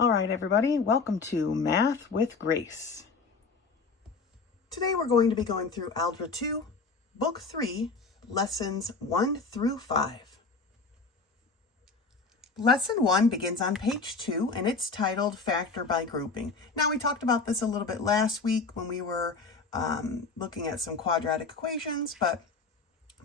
All right, everybody, welcome to Math with Grace. Today we're going to be going through Algebra 2, Book 3, Lessons 1 through 5. Lesson 1 begins on page 2, and it's titled Factor by Grouping. Now, we talked about this a little bit last week when we were looking at some quadratic equations, but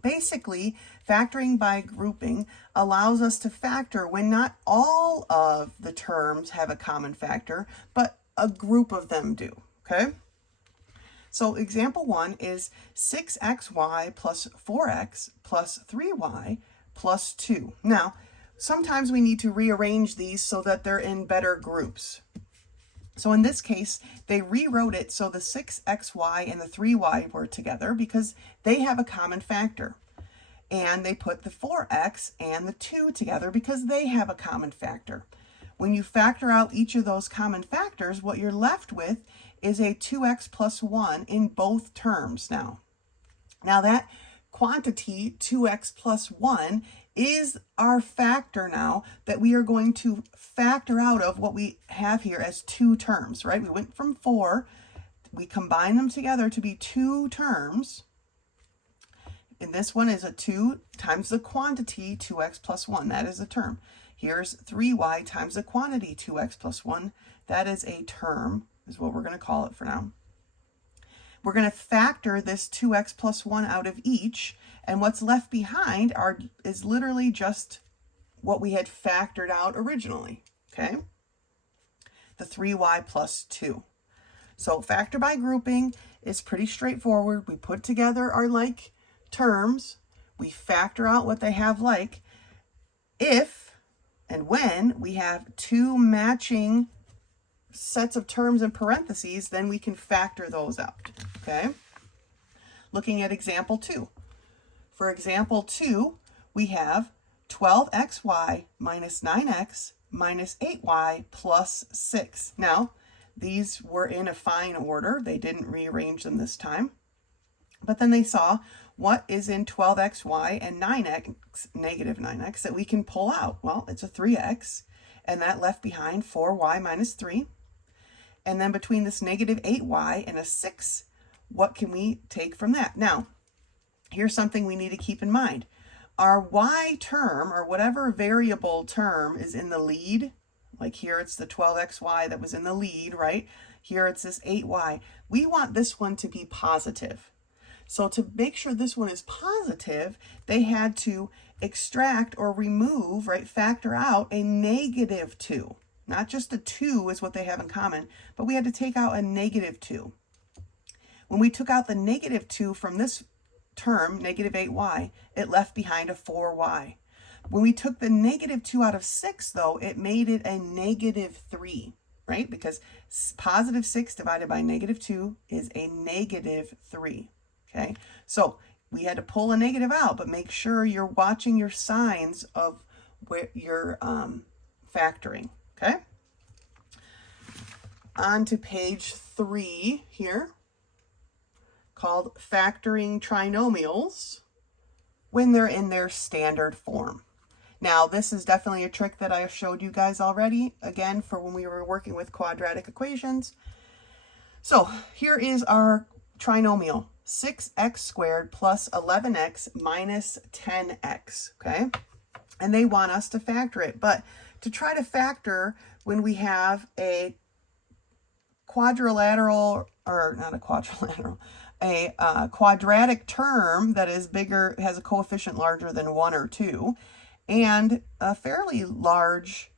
basically, factoring by grouping allows us to factor when not all of the terms have a common factor, but a group of them do, okay? So example 1 is 6xy plus 4x plus 3y plus 2. Now, sometimes we need to rearrange these so that they're in better groups. So in this case, they rewrote it so the 6xy and the 3y were together because they have a common factor. And they put the 4x and the 2 together because they have a common factor. When you factor out each of those common factors, what you're left with is a 2x plus 1 in both terms now. Now that quantity, 2x plus 1, is our factor now that we are going to factor out of what we have here as two terms, right? We went from 4, we combine them together to be two terms, and this one is a 2 times the quantity 2x plus 1, that is a term. Here's 3y times the quantity 2x plus 1, that is a term, is what we're going to call it for now. We're going to factor this 2x plus 1 out of each, and what's left behind is literally just what we had factored out originally, okay? The 3y plus 2. So factor by grouping is pretty straightforward. We put together our like terms, we factor out what they have like. If and when we have two matching sets of terms in parentheses, then we can factor those out, okay? Looking at example 2. For example 2, we have 12xy minus 9x minus 8y plus 6. Now, these were in a fine order. They didn't rearrange them this time. But then they saw what is in 12xy and 9x, negative 9x, that we can pull out. Well, it's a 3x, and that left behind 4y minus 3. And then between this negative 8y and a 6, what can we take from that? Now, here's something we need to keep in mind. Our y term, or whatever variable term is in the lead, like here it's the 12xy that was in the lead, right? Here it's this 8y. We want this one to be positive. So to make sure this one is positive, they had to extract or remove, right, factor out a negative 2. Not just a 2 is what they have in common, but we had to take out a negative 2. When we took out the negative 2 from this term, negative 8y, it left behind a 4y. When we took the negative 2 out of 6, though, it made it a negative 3, right? Because positive 6 divided by negative 2 is a negative 3, okay? So we had to pull a negative out, but make sure you're watching your signs of where you're factoring, okay? On to page 3 here, called Factoring Trinomials when they're in their standard form. Now, this is definitely a trick that I showed you guys already, again, for when we were working with quadratic equations. So here is our trinomial, 6x squared plus 11x minus 10x, okay? And they want us to factor it, but to try to factor when we have a quadrilateral, or not a quadrilateral, a quadratic term that is bigger, has a coefficient larger than 1 or 2, and a fairly large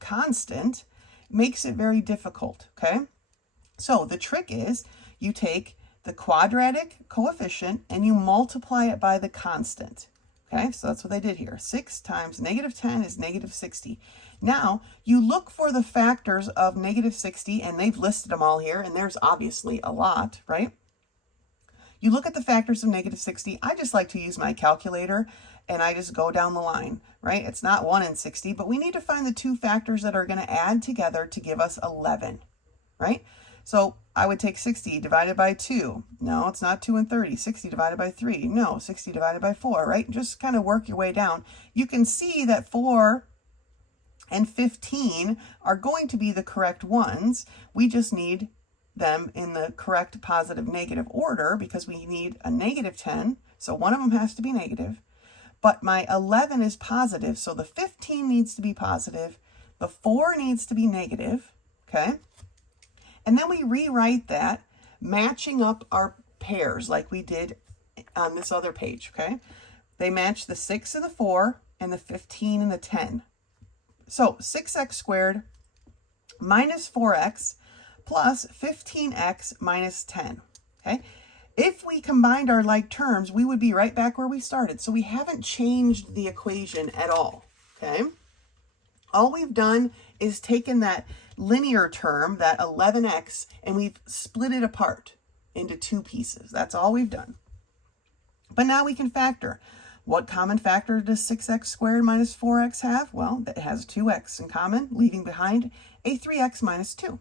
constant, makes it very difficult, okay? So the trick is you take the quadratic coefficient and you multiply it by the constant. Okay, so that's what they did here. 6 times negative 10 is negative 60. Now, you look for the factors of negative 60, and they've listed them all here, and there's obviously a lot, right? You look at the factors of negative 60. I just like to use my calculator, and I just go down the line, right? It's not 1 in 60, but we need to find the two factors that are going to add together to give us 11, right? So I would take 60 divided by 2. No, it's not 2 and 30. 60 divided by 3. No, 60 divided by 4, right? Just kind of work your way down. You can see that 4 and 15 are going to be the correct ones. We just need them in the correct positive negative order because we need a negative 10. So one of them has to be negative. But my 11 is positive, so the 15 needs to be positive. The 4 needs to be negative, okay? And then we rewrite that, matching up our pairs like we did on this other page, okay? They match the 6 and the 4 and the 15 and the 10. So 6x squared minus 4x plus 15x minus 10, okay? If we combined our like terms, we would be right back where we started. So we haven't changed the equation at all, okay? All we've done is taken that linear term, that 11x, and we've split it apart into two pieces. That's all we've done. But now we can factor. What common factor does 6x squared minus 4x have? Well, it has 2x in common, leaving behind a 3x minus 2.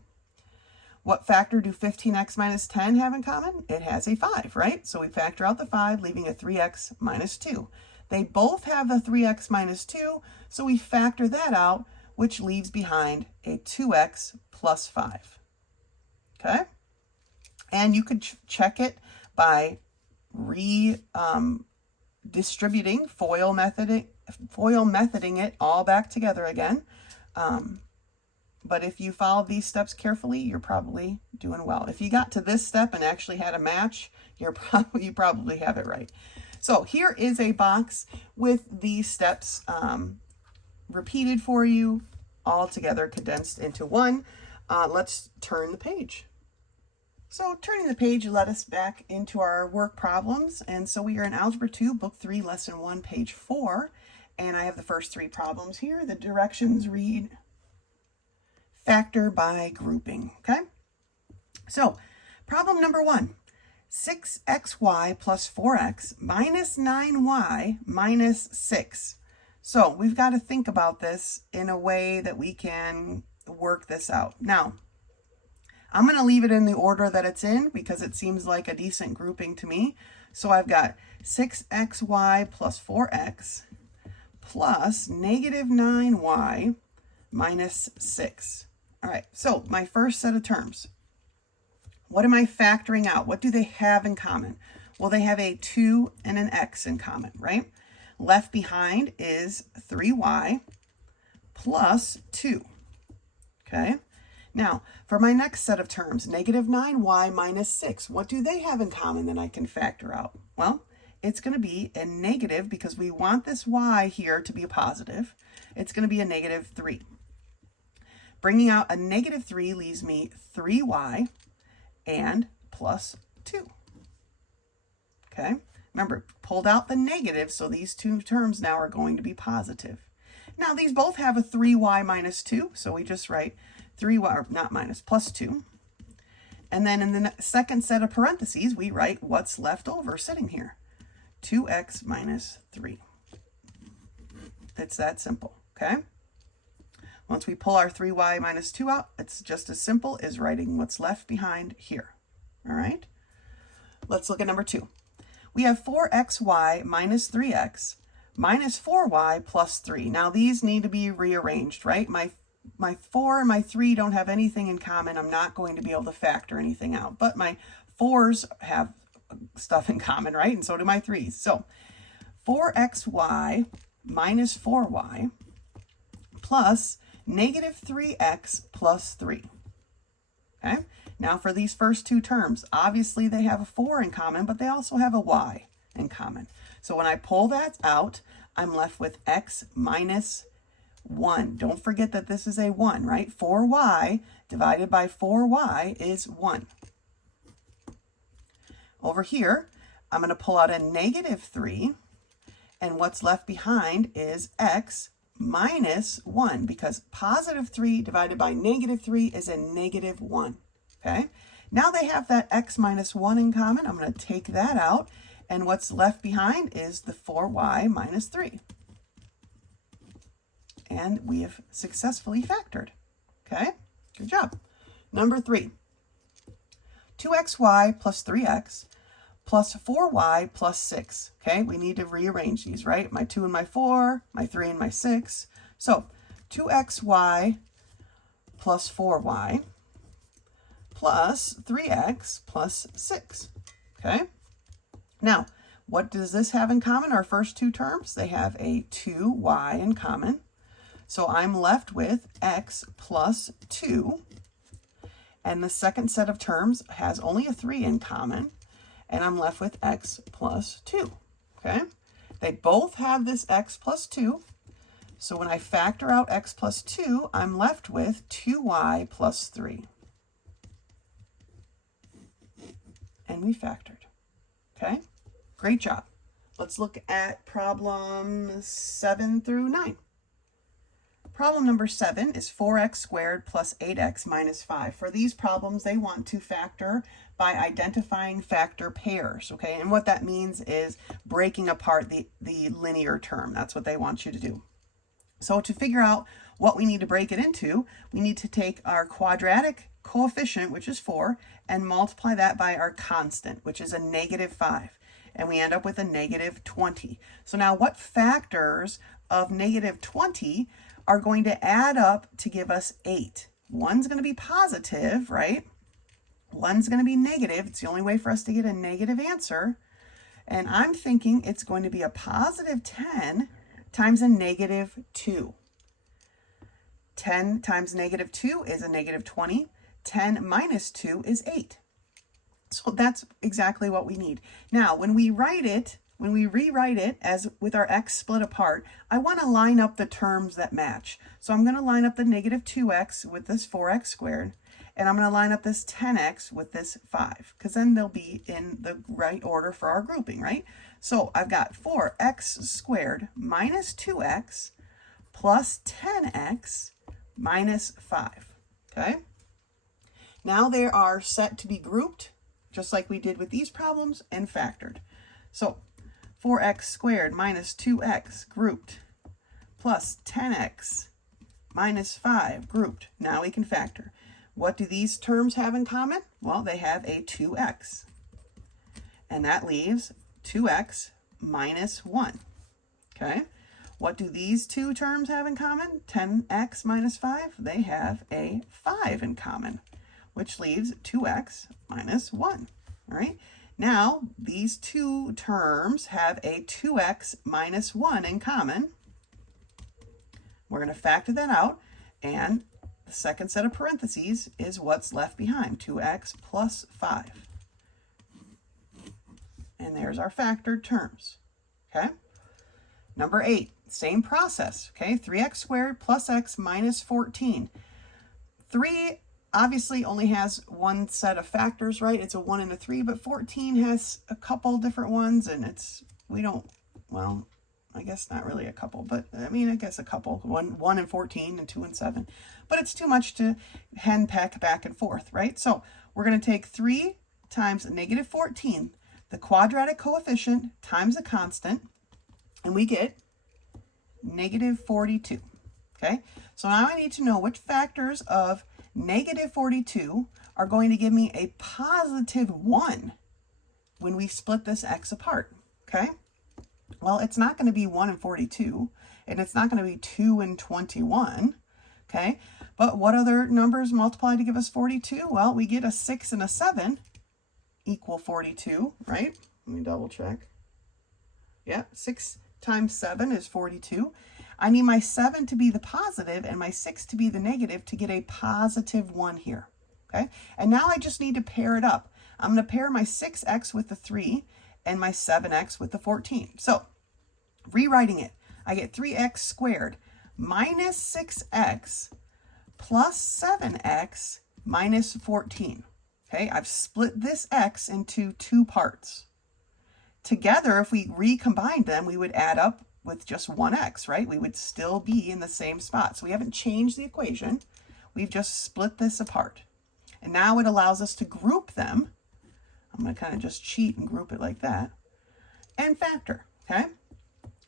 What factor do 15x minus 10 have in common? It has a 5, right? So we factor out the 5, leaving a 3x minus 2. They both have a 3x minus 2, so we factor that out, which leaves behind a 2x plus 5. Okay? And you could check it by distributing, FOIL methoding it all back together again. But if you follow these steps carefully, you're probably doing well. If you got to this step and actually had a match, you probably have it right. So here is a box with these steps repeated for you, all together condensed into one. Let's turn the page. So turning the page led us back into our work problems. And so we are in Algebra 2, Book 3, Lesson 1, page 4. And I have the first 3 problems here. The directions read factor by grouping, okay? So problem number 1, 6xy plus 4x minus 9y minus 6. So we've got to think about this in a way that we can work this out. Now, I'm going to leave it in the order that it's in because it seems like a decent grouping to me. So I've got 6xy plus 4x plus negative 9y minus 6. All right, so my first set of terms. What am I factoring out? What do they have in common? Well, they have a 2 and an x in common, right? Left behind is 3y plus 2, okay? Now, for my next set of terms, negative 9y minus 6, what do they have in common that I can factor out? Well, it's going to be a negative because we want this y here to be a positive. It's going to be a negative 3. Bringing out a negative 3 leaves me 3y and plus 2. Okay? Remember, pulled out the negative, so these two terms now are going to be positive. Now, these both have a 3y minus 2, so we just write 3y, or not minus, plus 2. And then in the second set of parentheses, we write what's left over sitting here, 2x minus 3. It's that simple, okay? Once we pull our 3y minus 2 out, it's just as simple as writing what's left behind here, all right? Let's look at number 2. We have 4xy minus 3x minus 4y plus 3. Now, these need to be rearranged, right? My 4 and my 3 don't have anything in common. I'm not going to be able to factor anything out, but my 4s have stuff in common, right? And so do my 3s. So 4xy minus 4y plus negative 3x plus 3. Okay? Now for these first two terms, obviously they have a 4 in common, but they also have a y in common. So when I pull that out, I'm left with x minus 1. Don't forget that this is a 1, right? 4y divided by 4y is 1. Over here, I'm going to pull out a negative 3, and what's left behind is x minus 1, because positive 3 divided by negative 3 is a negative 1, okay? Now they have that x minus 1 in common. I'm going to take that out, and what's left behind is the 4y minus 3. And we have successfully factored, okay? Good job. Number 3, 2xy plus 3x plus 4y plus 6, okay? We need to rearrange these, right? My 2 and my 4, my 3 and my 6. So 2xy plus 4y plus 3x plus 6, okay? Now, what does this have in common? Our first two terms, they have a 2y in common. So I'm left with x plus 2. And the second set of terms has only a 3 in common. And I'm left with x plus 2, okay? They both have this x plus 2. So when I factor out x plus 2, I'm left with 2y plus 3. And we factored, okay? Great job. Let's look at problems 7 through 9. Problem number 7 is 4x squared plus 8x minus 5. For these problems, they want to factor by identifying factor pairs, okay? And what that means is breaking apart the linear term. That's what they want you to do. So to figure out what we need to break it into, we need to take our quadratic coefficient, which is 4, and multiply that by our constant, which is a -5. And we end up with a -20. So now what factors of -20 are going to add up to give us 8? One's going to be positive, right? One's going to be negative. It's the only way for us to get a negative answer. And I'm thinking it's going to be a positive 10 times a -2. 10 times -2 is a -20. 10 minus 2 is 8. So that's exactly what we need. Now, when we rewrite it as with our x split apart, I want to line up the terms that match. So I'm going to line up the -2x with this 4x squared, and I'm going to line up this 10x with this 5, because then they'll be in the right order for our grouping, right? So I've got 4x squared minus 2x plus 10x minus 5, okay? Now they are set to be grouped, just like we did with these problems, and factored. So 4x squared minus 2x grouped plus 10x minus 5 grouped. Now we can factor. What do these terms have in common? Well, they have a 2x. And that leaves 2x minus 1. Okay? What do these two terms have in common? 10x minus 5. They have a 5 in common, which leaves 2x minus 1. All right? Now, these two terms have a 2x minus 1 in common. We're going to factor that out, and the second set of parentheses is what's left behind, 2x plus 5. And there's our factored terms, okay? Number 8, same process, okay? 3x squared plus x minus 14. 3 obviously only has one set of factors, right? It's a 1 and a 3, but 14 has a couple different ones, and well, I guess not really a couple, but I mean, I guess a couple, 1 and 14 and 2 and 7, but it's too much to henpeck back and forth, right? So we're going to take 3 times -14, the quadratic coefficient times the constant, and we get -42, okay? So now I need to know which factors of -42 are going to give me a positive 1 when we split this x apart, okay? Well, it's not going to be 1 and 42, and it's not going to be 2 and 21, okay? But what other numbers multiply to give us 42? Well, we get a 6 and a 7 equal 42, right? Let me double check. Yeah, 6 times 7 is 42. I need my 7 to be the positive and my 6 to be the negative to get a positive 1 here, okay? And now I just need to pair it up. I'm going to pair my 6x with the 3 and my 7x with the 14. So, rewriting it, I get 3x squared minus 6x plus 7x minus 14. Okay, I've split this x into two parts. Together, if we recombined them, we would add up with just 1x, right? We would still be in the same spot. So we haven't changed the equation. We've just split this apart. And now it allows us to group them. I'm going to kind of just cheat and group it like that. And factor, okay?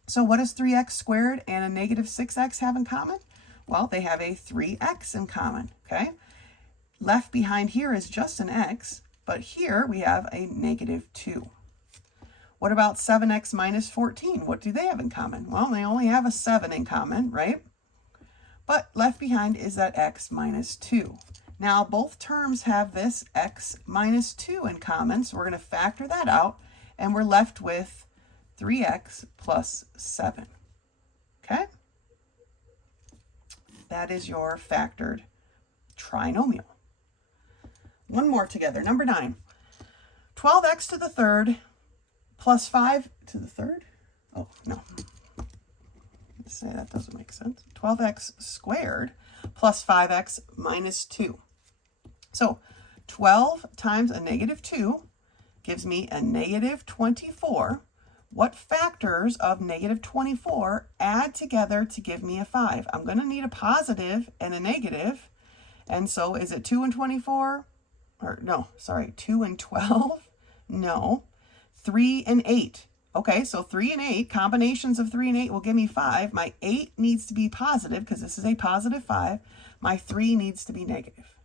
So what does 3x squared and a -6x have in common? Well, they have a 3x in common, okay? Left behind here is just an x, but here we have a -2. What about 7x minus 14? What do they have in common? Well, they only have a 7 in common, right? but left behind is that x minus 2. Now, both terms have this x minus 2 in common, so we're going to factor that out, and we're left with 3x plus 7. Okay? That is your factored trinomial. One more together. Number 9. 12x to the third plus 5 to the third? Oh, no. Let's say that doesn't make sense. 12x squared plus 5x minus 2. So 12 times a negative 2 gives me a negative 24. What factors of negative 24 add together to give me a 5? I'm going to need a positive and a negative. And so is it 2 and 24? Or no, sorry, 2 and 12? No. 3 and 8. Okay, so 3 and 8, combinations of 3 and 8 will give me 5. My 8 needs to be positive because this is a positive 5. My 3 needs to be negative.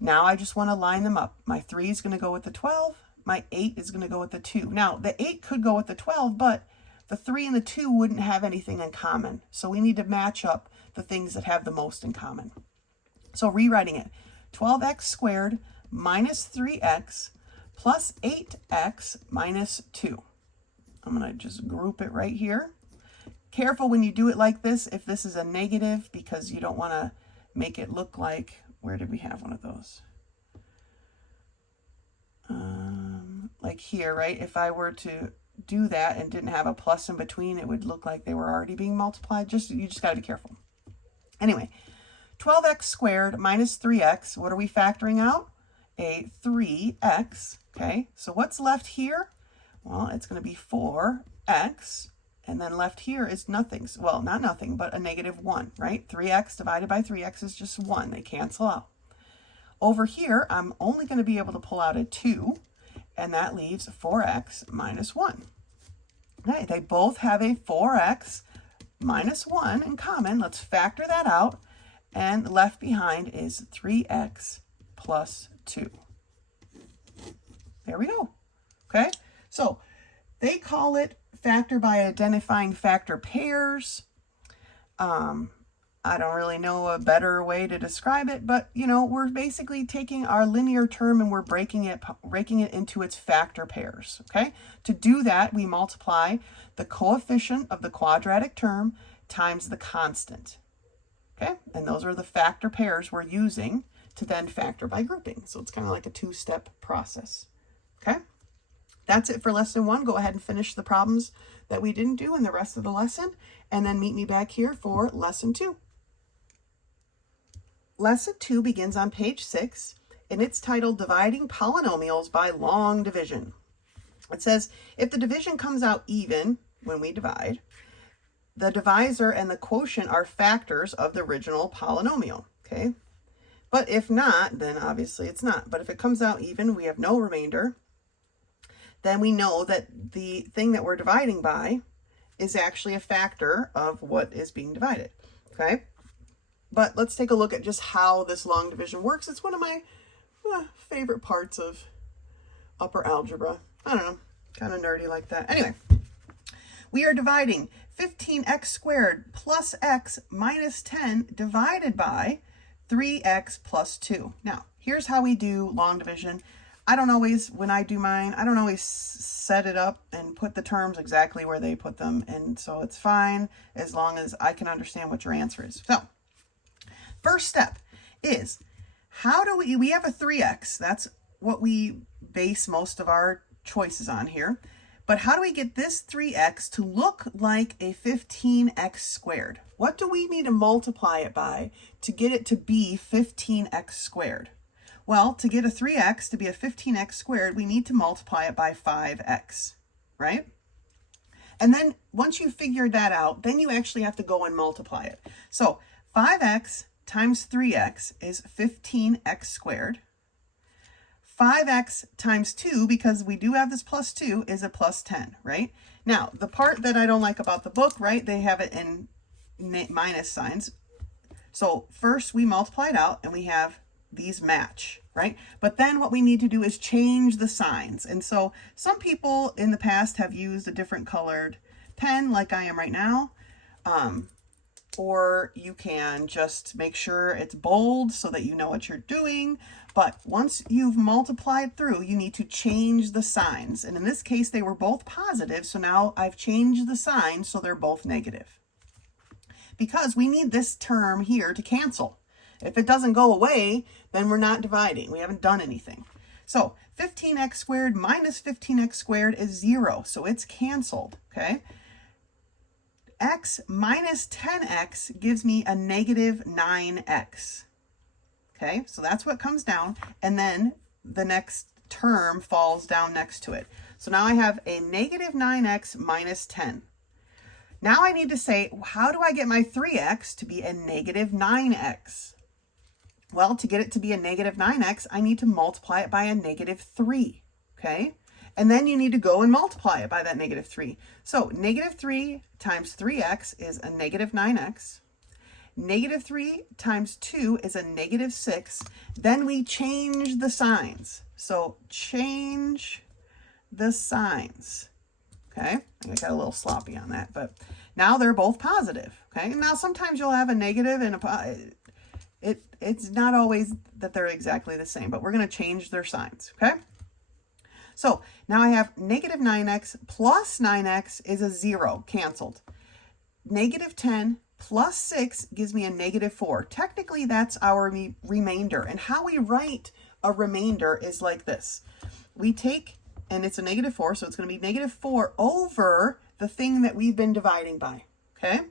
Now I just want to line them up. My 3 is going to go with the 12. My 8 is going to go with the 2. Now, the 8 could go with the 12, but the 3 and the 2 wouldn't have anything in common. So we need to match up the things that have the most in common. So rewriting it, 12x squared minus 3x plus 8x minus 2. I'm going to just group it right here. Careful when you do it like this, if this is a negative, because you don't want to make it look like, where did we have one of those? Like here, right? If I were to do that and didn't have a plus in between, it would look like they were already being multiplied. You just got to be careful. Anyway, 12x squared minus 3x, what are we factoring out? A 3x, okay? So what's left here? Well, it's going to be 4x, and then left here is nothing. Well, not nothing, but a negative 1, right? 3x divided by 3x is just 1. They cancel out. Over here, I'm only going to be able to pull out a 2, and that leaves 4x minus 1. Okay, they both have a 4x minus 1 in common. Let's factor that out, and left behind is 3x plus 2. There we go. Okay, so they call it factor by identifying factor pairs. I don't really know a better way to describe it, but you know, we're basically taking our linear term and we're breaking it into its factor pairs. Okay, to do that, we multiply the coefficient of the quadratic term times the constant. Okay, and those are the factor pairs we're using to then factor by grouping. So it's kind of like a two-step process. Okay, that's it for lesson 1. Go ahead and finish the problems that we didn't do in the rest of the lesson, and then meet me back here for lesson 2. Lesson 2 begins on page 6, and it's titled Dividing Polynomials by Long Division. It says, if the division comes out even when we divide, the divisor and the quotient are factors of the original polynomial, okay? But if not, then obviously it's not. But if it comes out even, we have no remainder, then we know that the thing that we're dividing by is actually a factor of what is being divided, okay? But let's take a look at just how this long division works. It's one of my favorite parts of upper algebra. I don't know, kind of nerdy like that. Anyway, we are dividing 15x squared plus x minus 10 divided by 3x plus 2. Now, here's how we do long division. I don't always, when I do mine, I don't always set it up and put the terms exactly where they put them. And so it's fine as long as I can understand what your answer is. So, first step is, how do we have a 3x. That's what we base most of our choices on here. But how do we get this 3x to look like a 15x squared? What do we need to multiply it by to get it to be 15x squared? Well, to get a 3x to be a 15x squared, we need to multiply it by 5x, right? And then once you figured that out, then you actually have to go and multiply it. So 5x times 3x is 15x squared. 5x times 2, because we do have this plus 2, is a plus 10, right? Now, the part that I don't like about the book, right, they have it in minus signs. So first we multiply it out and we have these match, right? But then what we need to do is change the signs. And so some people in the past have used a different colored pen like I am right now. or you can just make sure it's bold so that you know what you're doing. But once you've multiplied through, you need to change the signs. And in this case, they were both positive. So now I've changed the sign so they're both negative. Because we need this term here to cancel. If it doesn't go away, then we're not dividing. We haven't done anything. So 15x squared minus 15x squared is 0. So it's canceled, okay? X minus 10x gives me a negative 9x. Okay, so that's what comes down. And then the next term falls down next to it. So now I have a negative 9x minus 10. Now I need to say, how do I get my 3x to be a negative 9x? Well, to get it to be a negative 9x, I need to multiply it by a negative 3, okay? And then you need to go and multiply it by that negative 3. So negative 3 times 3x is a negative 9x. Negative 3 times 2 is a negative 6. Then we change the signs. So change the signs. Okay, I got a little sloppy on that, but now they're both positive. Okay, and now sometimes you'll have a negative and it's not always that they're exactly the same, but we're going to change their signs. Okay, so now I have negative 9x plus 9x is a 0, canceled. Negative 10 plus 6 gives me a negative 4. Technically, that's our remainder. And how we write a remainder is like this. We take, and it's a negative 4, so it's going to be negative 4 over the thing that we've been dividing by, okay?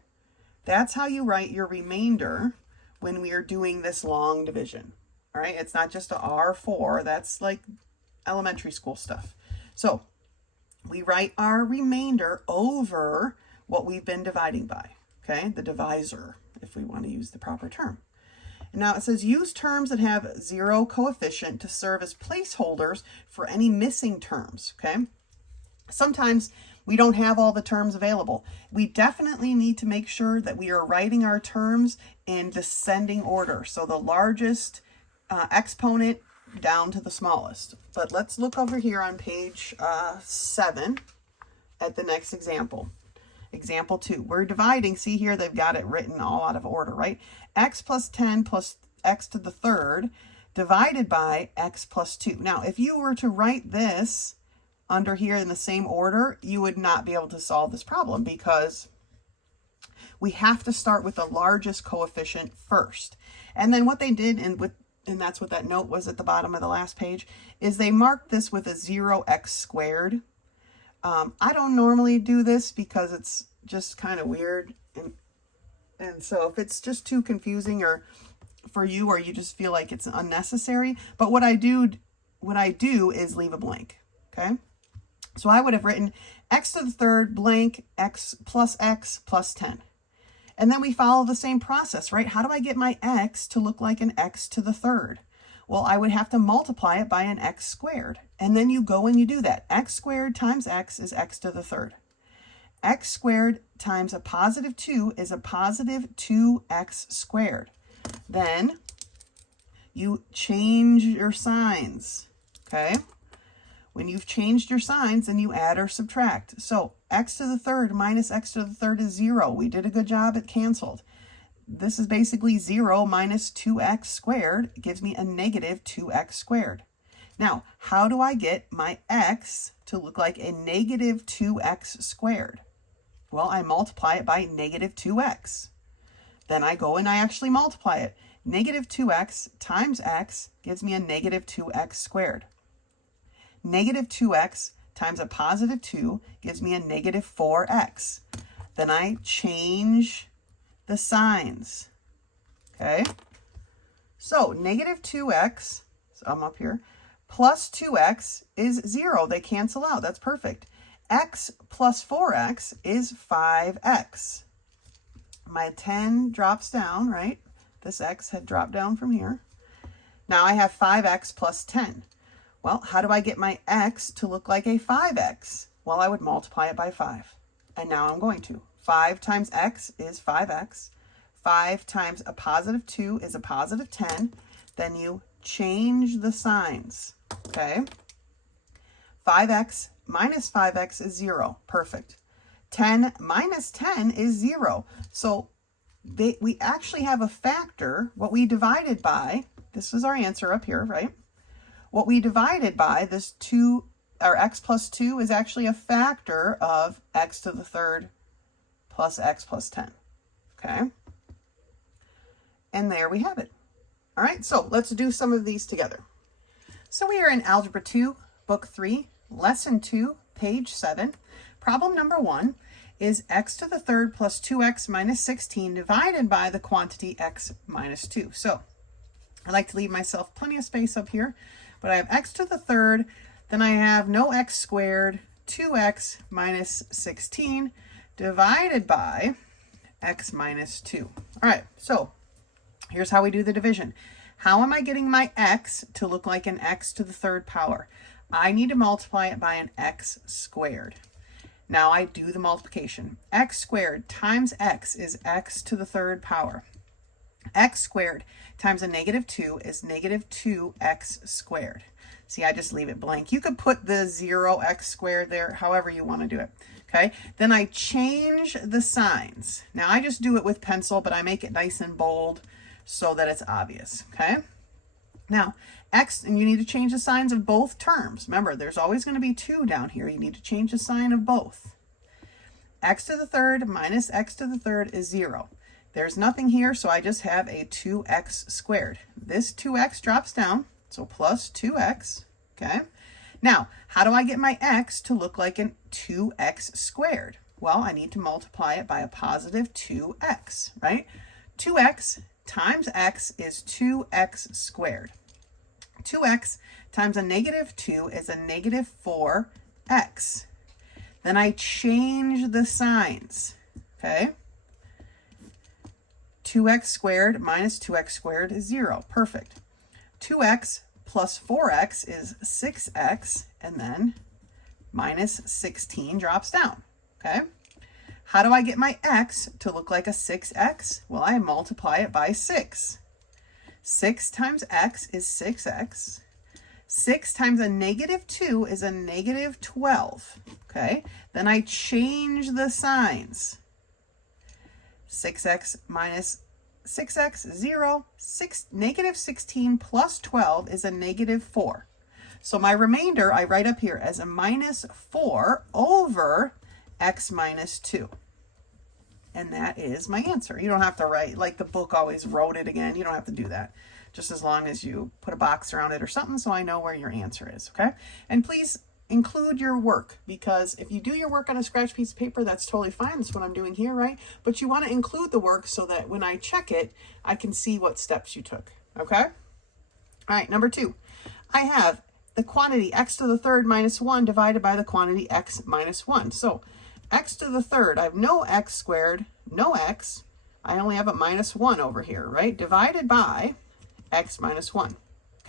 That's how you write your remainder when we are doing this long division, all right? It's not just a R4. That's like elementary school stuff. So we write our remainder over what we've been dividing by. Okay, the divisor, if we want to use the proper term. And now it says use terms that have 0 coefficient to serve as placeholders for any missing terms, okay? Sometimes we don't have all the terms available. We definitely need to make sure that we are writing our terms in descending order. So the largest exponent down to the smallest. But let's look over here on page 7 at the next example. Example 2, we're dividing, see here, they've got it written all out of order, right? X plus 10 plus x to the third divided by x plus 2. Now, if you were to write this under here in the same order, you would not be able to solve this problem because we have to start with the largest coefficient first. And then what they did, and that's what that note was at the bottom of the last page, is they marked this with a 0x squared. I don't normally do this because it's just kind of weird. And so if it's just too confusing or for you, or you just feel like it's unnecessary, but what I do is leave a blank. Okay. So I would have written x to the third blank x plus 10. And then we follow the same process, right? How do I get my x to look like an x to the third? Well, I would have to multiply it by an x squared. And then you go and you do that. X squared times x is x to the third. X squared times a positive 2 is a positive 2x squared. Then you change your signs, okay? When you've changed your signs, then you add or subtract. So x to the third minus x to the third is 0. We did a good job, it canceled. This is basically 0 minus 2x squared gives me a negative 2x squared. Now, how do I get my x to look like a negative 2x squared? Well, I multiply it by negative 2x. Then I go and I actually multiply it. Negative 2x times x gives me a negative 2x squared. Negative 2x times a positive 2 gives me a negative 4x. Then I change the signs, okay? So negative 2x, so I'm up here, plus 2x is 0. They cancel out. That's perfect. X plus 4x is 5x. My 10 drops down, right? This x had dropped down from here. Now I have 5x plus 10. Well, how do I get my x to look like a 5x? Well, I would multiply it by 5. And now I'm going to. 5 times x is 5x. 5 times a positive 2 is a positive 10. Then you change the signs, okay? 5x minus 5x is 0. Perfect. 10 minus 10 is 0. So we actually have a factor. What we divided by, this is our answer up here, right? What we divided by, this 2, or x plus 2, is actually a factor of x to the third plus x plus 10, okay? And there we have it. All right, so let's do some of these together. So we are in Algebra 2, Book 3, Lesson 2, page 7. Problem number 1 is x to the third plus 2x minus 16 divided by the quantity x minus 2. So I like to leave myself plenty of space up here, but I have x to the third, then I have no x squared, 2x minus 16 divided by x minus 2. All right, so here's how we do the division. How am I getting my x to look like an x to the third power? I need to multiply it by an x squared. Now I do the multiplication. X squared times x is x to the third power. X squared times a negative 2 is negative 2x squared. See, I just leave it blank. You could put the 0x squared there, however you want to do it. Okay, then I change the signs. Now I just do it with pencil, but I make it nice and bold so that it's obvious. Okay, now x, and you need to change the signs of both terms. Remember, there's always going to be 2 down here. You need to change the sign of both. X to the third minus x to the third is 0. There's nothing here, so I just have a 2x squared. This 2x drops down, so plus 2x, okay? Now, how do I get my x to look like an 2x squared? Well, I need to multiply it by a positive 2x, right? 2x times x is 2x squared. 2x times a negative 2 is a negative 4x. Then I change the signs, okay? 2x squared minus 2x squared is 0. Perfect. 2x plus 4x is 6x, and then minus 16 drops down, okay? How do I get my x to look like a 6x? Well, I multiply it by 6. 6 times x is 6x. 6 times a negative 2 is a negative 12, okay? Then I change the signs. 6x minus 6x, 0. Negative 16 plus 12 is a negative 4. So my remainder I write up here as a minus 4 over x minus 2. And that is my answer. You don't have to write, like the book always wrote it again. You don't have to do that. Just as long as you put a box around it or something so I know where your answer is, okay? And please include your work, because if you do your work on a scratch piece of paper, that's totally fine. That's what I'm doing here, right? But you want to include the work so that when I check it, I can see what steps you took, okay? All right, number 2. I have the quantity x to the third minus 1 divided by the quantity x minus 1. So x to the third, I have no x squared, no x. I only have a minus 1 over here, right? Divided by x minus 1.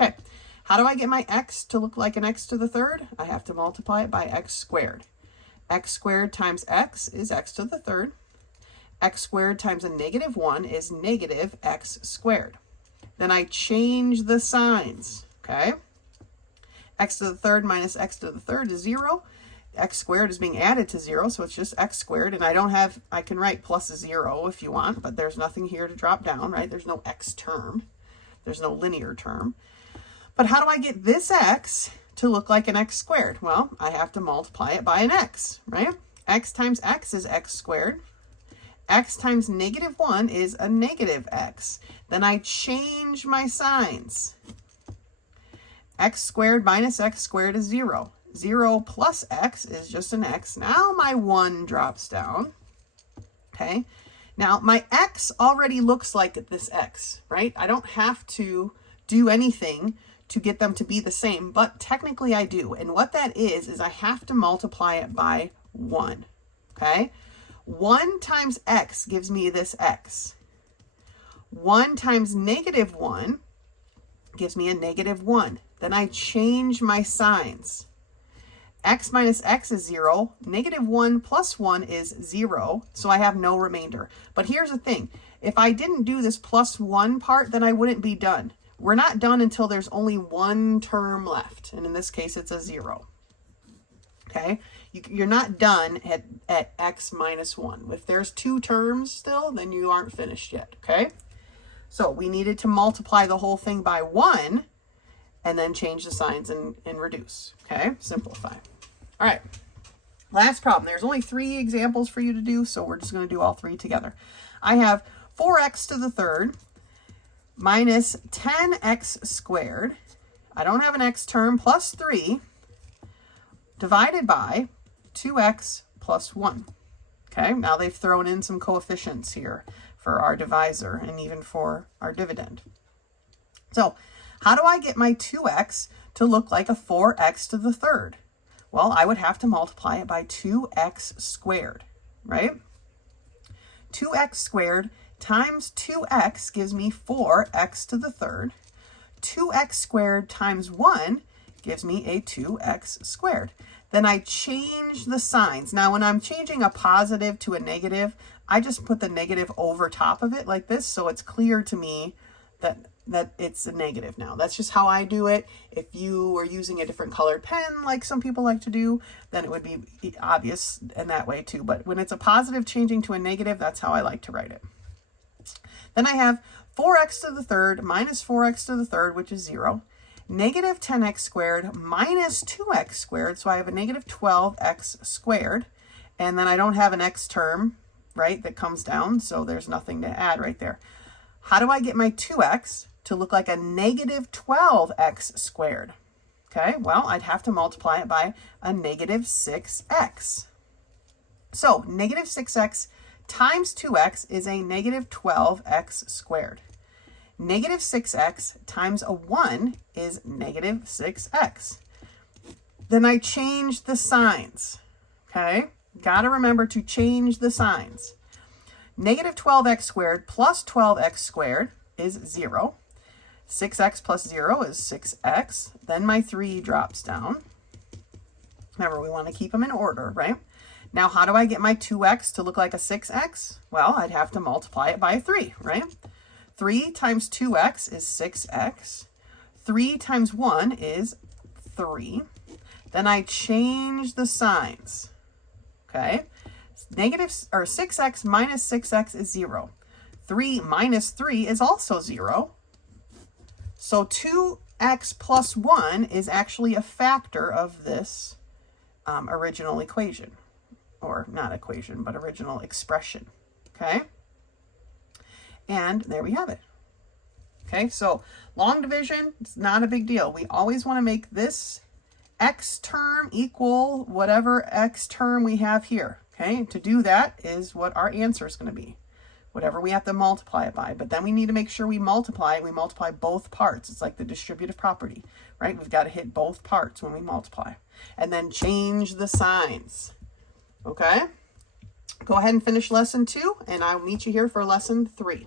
Okay, how do I get my x to look like an x to the third? I have to multiply it by x squared. X squared times x is x to the third. X squared times a negative 1 is negative x squared. Then I change the signs, okay? X to the third minus x to the third is 0. X squared is being added to 0, so it's just x squared. And I can write plus 0 if you want, but there's nothing here to drop down, right? There's no x term. There's no linear term. But how do I get this x to look like an x squared? Well, I have to multiply it by an x, right? X times x is x squared. X times negative 1 is a negative x. Then I change my signs. X squared minus x squared is 0. 0 plus x is just an x. Now my 1 drops down, okay? Now my x already looks like this x, right? I don't have to do anything to get them to be the same, but technically I do. And what that is I have to multiply it by 1, okay? 1 times x gives me this x. 1 times negative 1 gives me a negative 1. Then I change my signs. X minus x is 0. Negative 1 plus 1 is 0. So I have no remainder. But here's the thing. If I didn't do this plus 1 part, then I wouldn't be done. We're not done until there's only one term left. And in this case, it's a 0. Okay? You're not done at x minus 1. If there's 2 terms still, then you aren't finished yet, okay? So we needed to multiply the whole thing by 1 and then change the signs and reduce, okay? Simplify. All right, last problem. There's only 3 examples for you to do, so we're just going to do all 3 together. I have 4x to the third minus 10x squared. I don't have an x term, plus 3 divided by 2x plus 1. Okay, now they've thrown in some coefficients here for our divisor and even for our dividend. So how do I get my 2x to look like a 4x to the third? Well, I would have to multiply it by 2x squared, right? 2x squared times 2x gives me 4x to the third. 2x squared times 1 gives me a 2x squared. Then I change the signs. Now, when I'm changing a positive to a negative, I just put the negative over top of it like this, so it's clear to me that it's a negative now. That's just how I do it. If you were using a different colored pen, like some people like to do, then it would be obvious in that way too. But when it's a positive changing to a negative, that's how I like to write it. Then I have 4x to the third minus 4x to the third, which is 0. Negative 10x squared minus 2x squared. So I have a negative 12x squared. And then I don't have an x term, right, that comes down. So there's nothing to add right there. How do I get my 2x to look like a negative 12x squared? Okay, well, I'd have to multiply it by a negative 6x. So negative 6x times 2x is a negative 12x squared. Negative 6x times a 1 is negative 6x. Then I change the signs, okay? Got to remember to change the signs. Negative 12x squared plus 12x squared is 0. 6x plus 0 is 6x. Then my 3 drops down. Remember, we want to keep them in order, right? Now, how do I get my 2x to look like a 6x? Well, I'd have to multiply it by 3, right? 3 times 2x is 6x. 3 times 1 is 3. Then I change the signs, okay? Negative, or 6x minus 6x is 0. 3 minus 3 is also 0. So 2x plus 1 is actually a factor of this original equation. Or not equation, but original expression, okay? And there we have it. Okay, so long division, it's not a big deal. We always want to make this x term equal whatever x term we have here, okay? To do that is what our answer is going to be, whatever we have to multiply it by. But then we need to make sure we multiply both parts. It's like the distributive property, right? We've got to hit both parts when we multiply. And then change the signs. Okay, go ahead and finish lesson 2, and I'll meet you here for lesson 3.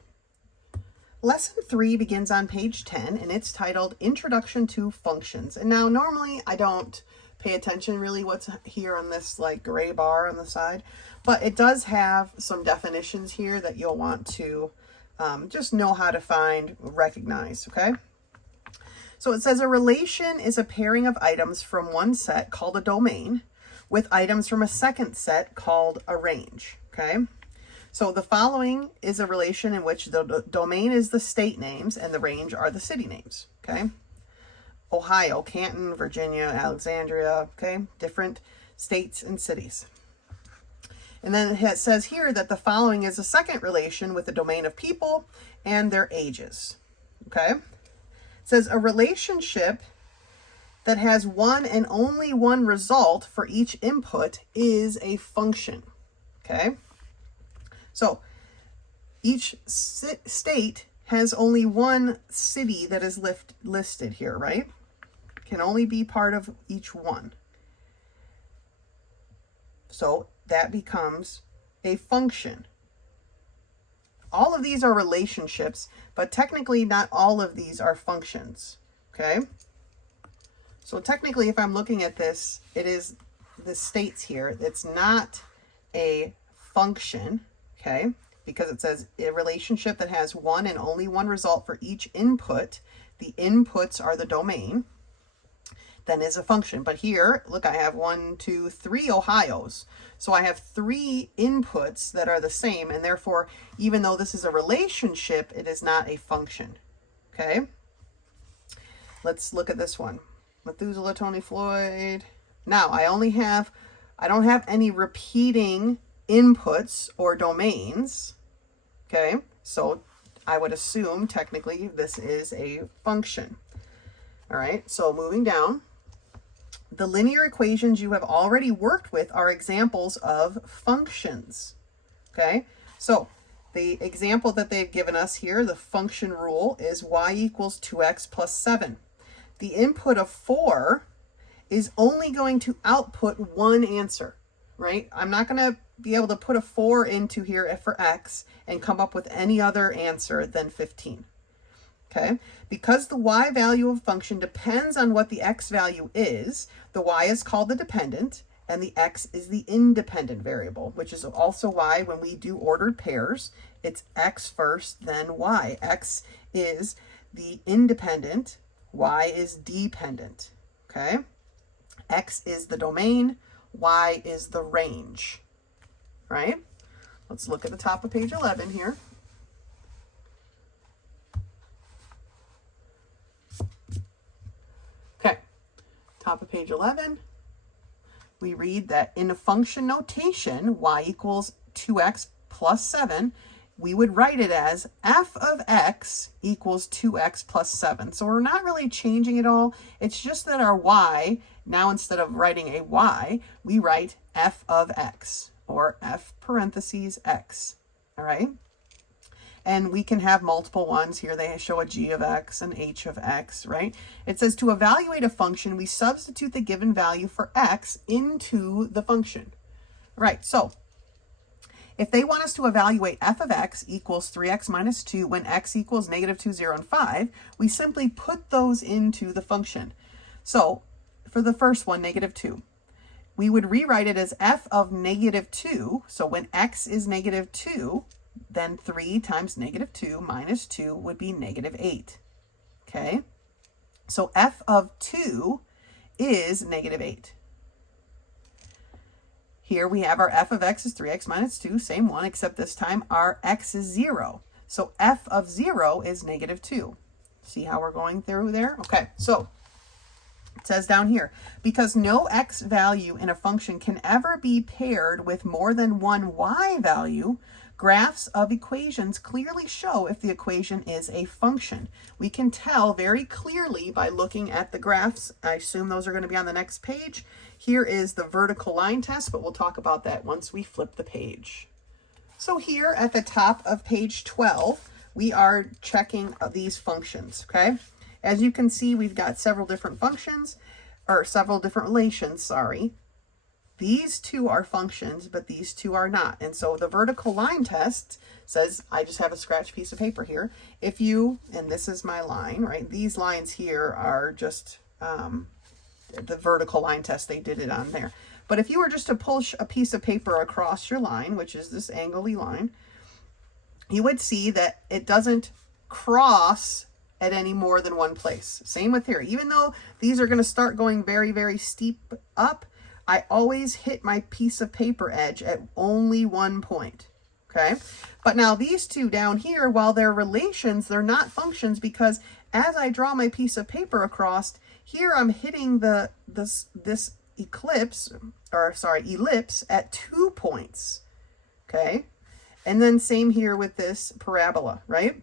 Lesson 3 begins on page 10, and it's titled Introduction to Functions. And now normally I don't pay attention really what's here on this like gray bar on the side, but it does have some definitions here that you'll want to just know how to find, recognize, okay? So it says a relation is a pairing of items from one set called a domain with items from a second set called a range, okay? So the following is a relation in which the domain is the state names and the range are the city names, okay? Ohio, Canton, Virginia, Alexandria, okay? Different states and cities. And then it says here that the following is a second relation with the domain of people and their ages, okay? It says a relationship that has one and only one result for each input is a function, okay? So each state has only one city that is listed here, right? Can only be part of each one. So that becomes a function. All of these are relationships, but technically not all of these are functions, okay? So technically, if I'm looking at this, it is the states here. It's not a function, okay? Because it says a relationship that has one and only one result for each input. The inputs are the domain. then is a function. But here, look, I have 1, 2, 3 Ohios. So I have 3 inputs that are the same, and therefore, even though this is a relationship, it is not a function. Okay? Let's look at this one. Methuselah, Tony Floyd. Now, I don't have any repeating inputs or domains. Okay? So I would assume technically this is a function. All right, so moving down, the linear equations you have already worked with are examples of functions. Okay, so the example that they've given us here, the function rule, is y equals 2x plus 7. The input of 4 is only going to output one answer, right? I'm not going to be able to put a 4 into here for x and come up with any other answer than 15. Okay, because the y value of function depends on what the x value is, the y is called the dependent and the x is the independent variable, which is also why when we do ordered pairs, it's x first, then y. X is the independent, y is dependent. Okay, x is the domain, y is the range. Right? Let's look at the top of page 11 here. Okay, top of page 11, we read that in a function notation, y equals 2x plus 7, we would write it as f of x equals 2x plus 7. So we're not really changing it all. It's just that our y, now instead of writing a y, we write f of x, or f parentheses x. All right? And we can have multiple ones here. They show a g of x and h of x, right? It says to evaluate a function, we substitute the given value for x into the function. Right, so if they want us to evaluate f of x equals 3x minus 2 when x equals -2, 0, and 5, we simply put those into the function. So for the first one, -2, we would rewrite it as f of -2. So when x is -2, then 3 times -2 minus 2 would be -8. Okay? So f of 2 is -8. Here we have our f of x is 3x minus 2, same one, except this time our x is 0. So f of 0 is -2. See how we're going through there? Okay, so it says down here, because no x value in a function can ever be paired with more than one y value, graphs of equations clearly show if the equation is a function. We can tell very clearly by looking at the graphs. I assume those are going to be on the next page. Here is the vertical line test, but we'll talk about that once we flip the page. So here at the top of page 12, we are checking these functions, okay? As you can see, we've got several different functions, or several different relations, sorry. These two are functions, but these two are not. And so the vertical line test says, I just have a scratch piece of paper here. If you, and this is my line, right? These lines here are just the vertical line test, they did it on there. But if you were just to push a piece of paper across your line, which is this angly line, you would see that it doesn't cross at any more than one place. Same with here. Even though these are going to start going very, very steep up, I always hit my piece of paper edge at only one point, okay? But now these two down here, while they're relations, they're not functions, because as I draw my piece of paper across, here I'm hitting this ellipse at 2 points, okay? And then same here with this parabola, right?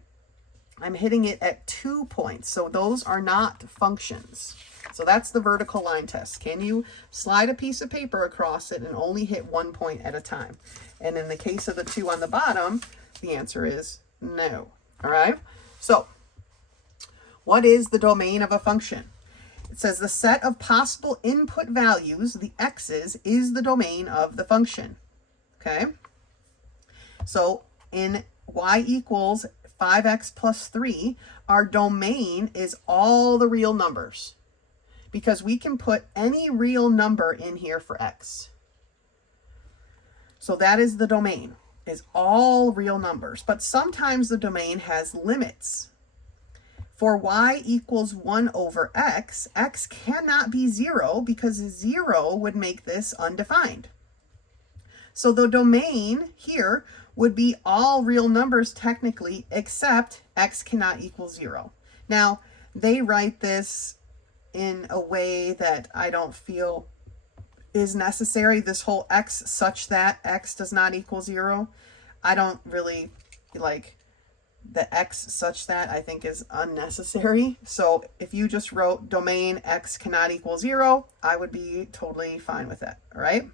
I'm hitting it at 2 points, so those are not functions. So that's the vertical line test. Can you slide a piece of paper across it and only hit 1 point at a time? And in the case of the two on the bottom, the answer is no. All right? So what is the domain of a function? It says the set of possible input values, the x's, is the domain of the function. Okay? So in y equals 5x plus 3, our domain is all the real numbers, because we can put any real number in here for x. So that is the domain, is all real numbers. But sometimes the domain has limits. For y equals 1 over x, x cannot be 0 because 0 would make this undefined. So the domain here would be all real numbers technically, except x cannot equal 0. Now, they write this in a way that I don't feel is necessary, this whole x such that x does not equal 0. I don't really like the x such that, I think is unnecessary. So if you just wrote domain x cannot equal 0, I would be totally fine with that, all right?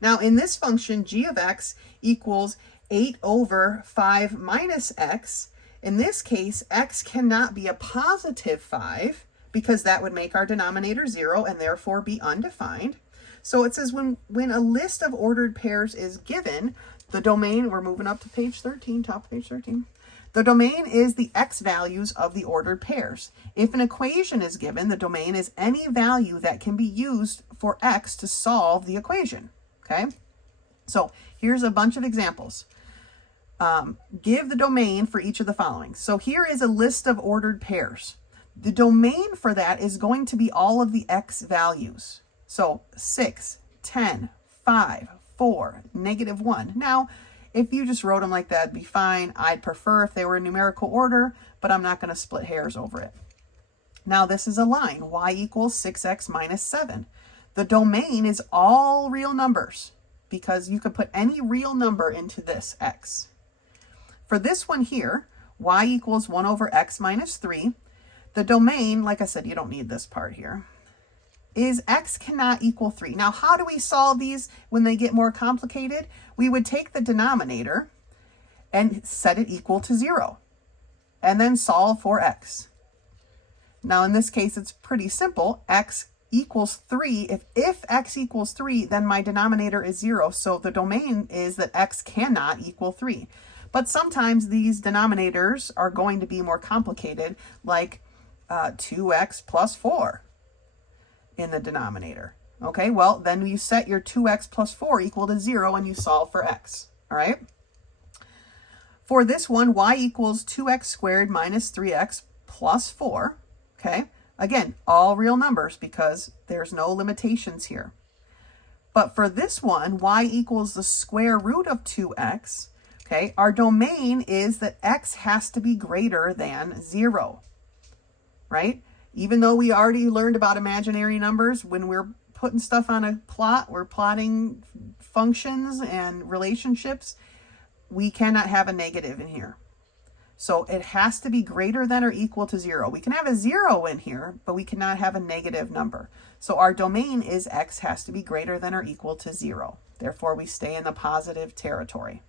Now in this function, g of x equals 8 over 5 minus x. In this case, x cannot be a positive 5 because that would make our denominator 0 and therefore be undefined. So it says when a list of ordered pairs is given, the domain, we're moving up to page 13, top of page 13. The domain is the x values of the ordered pairs. If an equation is given, the domain is any value that can be used for x to solve the equation, okay? So here's a bunch of examples. Give the domain for each of the following. So here is a list of ordered pairs. The domain for that is going to be all of the x values. So 6, 10, 5, 4, -1. Now, if you just wrote them like that, it'd be fine. I'd prefer if they were in numerical order, but I'm not going to split hairs over it. Now, this is a line, y equals 6x minus 7. The domain is all real numbers because you could put any real number into this x. For this one here, y equals 1 over x minus 3. The domain, like I said, you don't need this part here, is x cannot equal 3. Now, how do we solve these when they get more complicated? We would take the denominator and set it equal to 0, and then solve for x. Now, in this case, it's pretty simple. X equals 3. If x equals 3, then my denominator is 0, so the domain is that x cannot equal 3. But sometimes these denominators are going to be more complicated, like 2x plus 4 in the denominator. Okay, well, then you set your 2x plus 4 equal to 0 and you solve for x, all right? For this one, y equals 2x squared minus 3x plus 4, okay? Again, all real numbers because there's no limitations here. But for this one, y equals the square root of 2x, okay? Our domain is that x has to be greater than 0, right? Even though we already learned about imaginary numbers, when we're putting stuff on a plot, we're plotting functions and relationships, we cannot have a negative in here. So it has to be greater than or equal to 0. We can have a 0 in here, but we cannot have a negative number. So our domain is x has to be greater than or equal to 0. Therefore, we stay in the positive territory,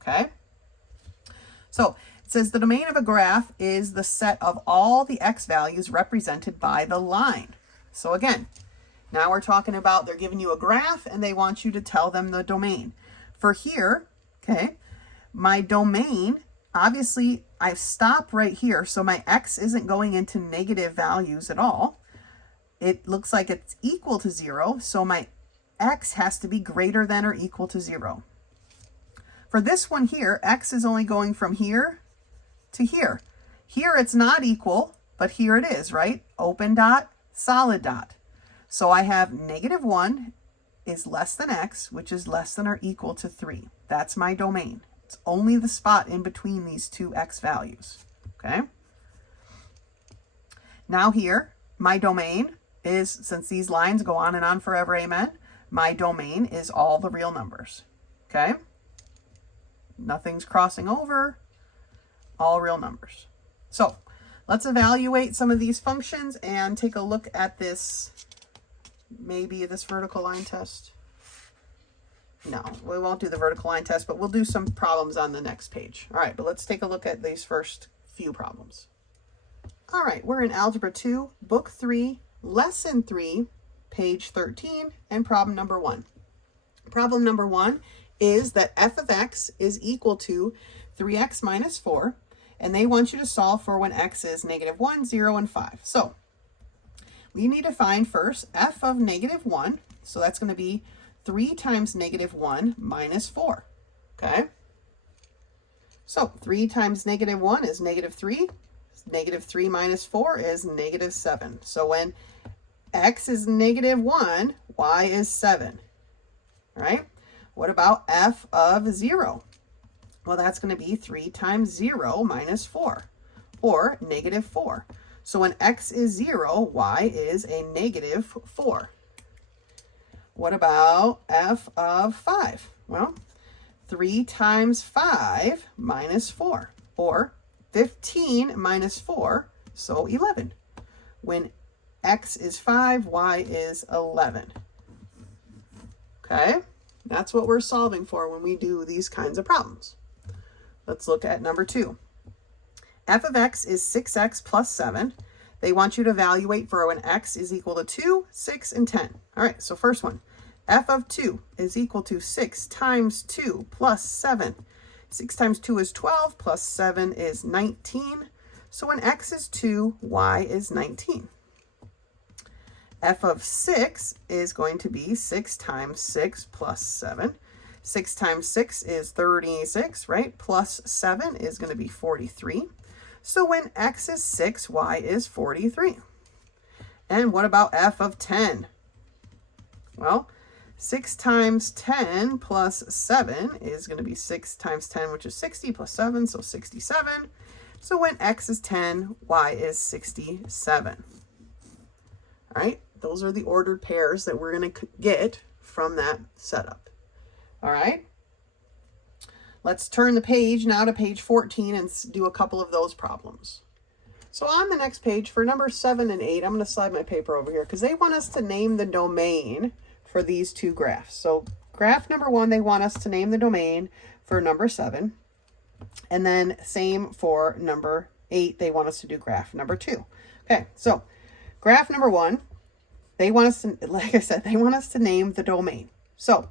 okay? So it says the domain of a graph is the set of all the x values represented by the line. So again, now we're talking about they're giving you a graph and they want you to tell them the domain. For here, okay, my domain, obviously I stop right here, so my x isn't going into negative values at all. It looks like it's equal to 0, so my x has to be greater than or equal to 0. For this one here, x is only going from here to here. Here it's not equal, but here it is, right? Open dot, solid dot. So I have -1 is less than x, which is less than or equal to 3. That's my domain. It's only the spot in between these two x values, okay? Now here, my domain is, since these lines go on and on forever, amen, my domain is all the real numbers, okay? Nothing's crossing over, all real numbers. So let's evaluate some of these functions and take a look at this, maybe this vertical line test. No, we won't do the vertical line test, but we'll do some problems on the next page. All right, but let's take a look at these first few problems. All right, we're in Algebra 2, Book 3, Lesson 3, page 13, and problem number 1. Problem number 1 is that f of x is equal to 3x minus 4, and they want you to solve for when x is -1, 0, and 5. So we need to find first f of -1, so that's going to be 3 times -1 minus 4, okay? So 3 times -1 is -3. negative 3 minus 4 is negative 7. So when x is negative 1, y is 7, right? What about f of 0? Well, that's going to be 3 times 0 minus 4, or negative 4. So when x is 0, y is a negative 4. What about f of 5? Well, 3 times 5 minus 4, or 15 minus 4, so 11. When x is 5, y is 11. Okay, that's what we're solving for when we do these kinds of problems. Let's look at number 2. F of x is 6x plus 7. They want you to evaluate for when x is equal to 2, 6, and 10. All right, so first one. F of 2 is equal to 6 times 2 plus 7. 6 times 2 is 12, plus 7 is 19. So when x is 2, y is 19. F of 6 is going to be 6 times 6 plus 7. 6 times 6 is 36, right? Plus 7 is going to be 43. So when x is 6, y is 43. And what about f of 10? Well, 6 times 10 plus 7 is going to be 6 times 10, which is 60, plus 7, so 67. So when x is 10, y is 67. All right, those are the ordered pairs that we're going to get from that setup. All right, let's turn the page now to page 14 and do a couple of those problems. So on the next page, for number 7 and 8, I'm going to slide my paper over here because they want us to name the domain for these two graphs. So graph number 1, they want us to name the domain for number 7. And then same for number 8, they want us to do graph number 2. Okay, so graph number 1, they want us to, like I said, they want us to name the domain. So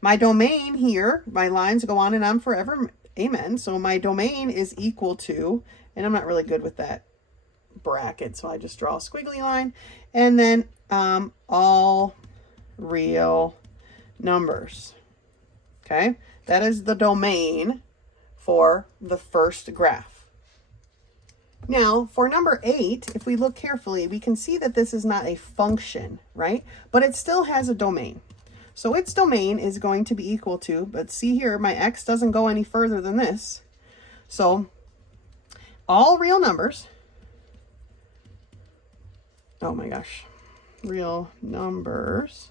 my domain here, my lines go on and on forever, amen. So my domain is equal to, and I'm not really good with that bracket, so I just draw a squiggly line, and then all real numbers. Okay, that is the domain for the first graph. Now, for number 8, if we look carefully, we can see that this is not a function, right? But it still has a domain. So its domain is going to be equal to, but see here, my x doesn't go any further than this. So all real numbers, oh my gosh, real numbers,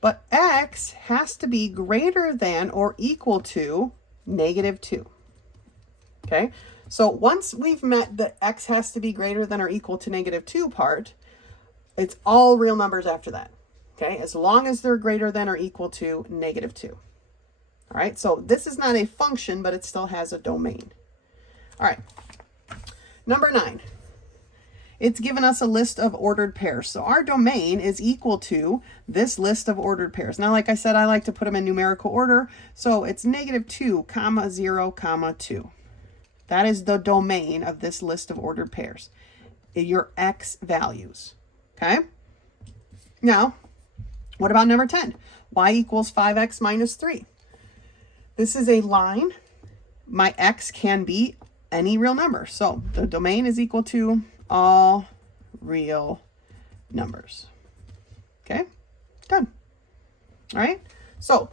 but x has to be greater than or equal to -2. Okay, so once we've met the x has to be greater than or equal to -2 part, it's all real numbers after that. Okay, as long as they're greater than or equal to -2. All right, so this is not a function, but it still has a domain. All right, number 9. It's given us a list of ordered pairs. So our domain is equal to this list of ordered pairs. Now, like I said, I like to put them in numerical order. So it's -2, 0, 2. That is the domain of this list of ordered pairs. Your x values. Okay. Now, what about number 10? Y equals 5x minus 3. This is a line. My x can be any real number. So the domain is equal to all real numbers. Okay, done. All right, so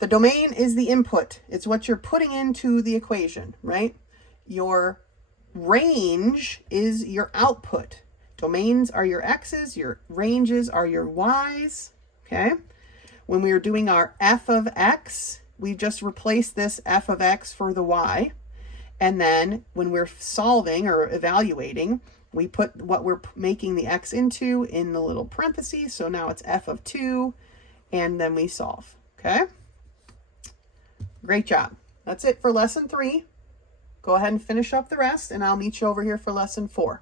the domain is the input. It's what you're putting into the equation, right? Your range is your output. Domains are your x's, your ranges are your y's, okay? When we are doing our f of x, we just replace this f of x for the y. And then when we're solving or evaluating, we put what we're making the x into in the little parentheses. So now it's f of 2, and then we solve, okay? Great job. That's it for lesson 3. Go ahead and finish up the rest, and I'll meet you over here for lesson 4.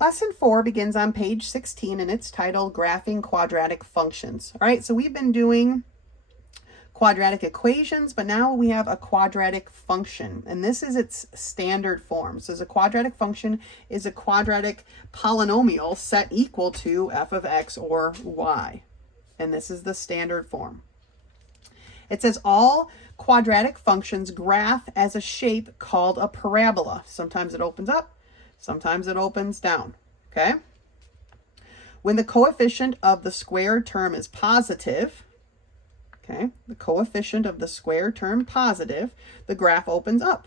Lesson 4 begins on page 16, and it's titled Graphing Quadratic Functions. All right, so we've been doing quadratic equations, but now we have a quadratic function, and this is its standard form. So a quadratic function is a quadratic polynomial set equal to f of x or y, and this is the standard form. It says all quadratic function's graph as a shape called a parabola. Sometimes it opens up, sometimes it opens down, okay? When the coefficient of the squared term is positive, okay, the coefficient of the squared term positive, the graph opens up.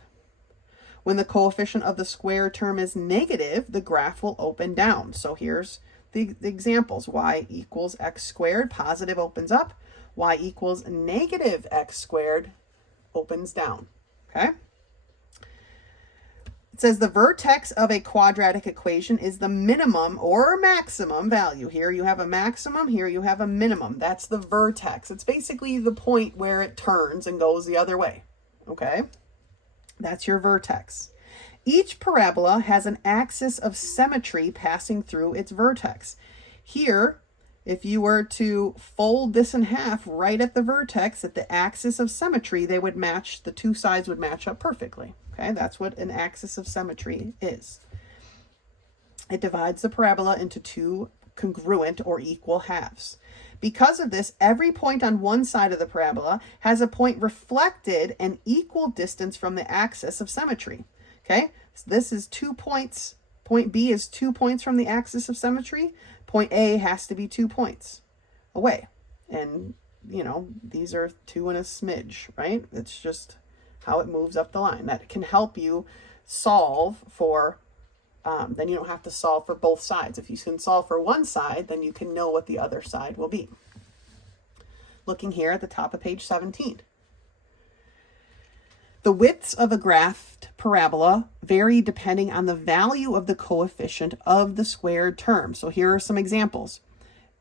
When the coefficient of the square term is negative, the graph will open down. So here's the examples. Y equals x squared, positive opens up. Y equals negative x squared opens down. Okay? It says the vertex of a quadratic equation is the minimum or maximum value. Here you have a maximum, here you have a minimum. That's the vertex. It's basically the point where it turns and goes the other way. Okay? That's your vertex. Each parabola has an axis of symmetry passing through its vertex. Here, if you were to fold this in half right at the vertex, at the axis of symmetry, they would match, the two sides would match up perfectly. Okay, that's what an axis of symmetry is. It divides the parabola into two congruent or equal halves. Because of this, every point on one side of the parabola has a point reflected an equal distance from the axis of symmetry. Okay, so this is 2 points. Point B is 2 points from the axis of symmetry. Point A has to be 2 points away. And, you know, these are 2 and a smidge, right? It's just how it moves up the line. That can help you solve for then you don't have to solve for both sides. If you can solve for one side, then you can know what the other side will be. Looking here at the top of page 17. The widths of a graphed parabola vary depending on the value of the coefficient of the squared term. So here are some examples.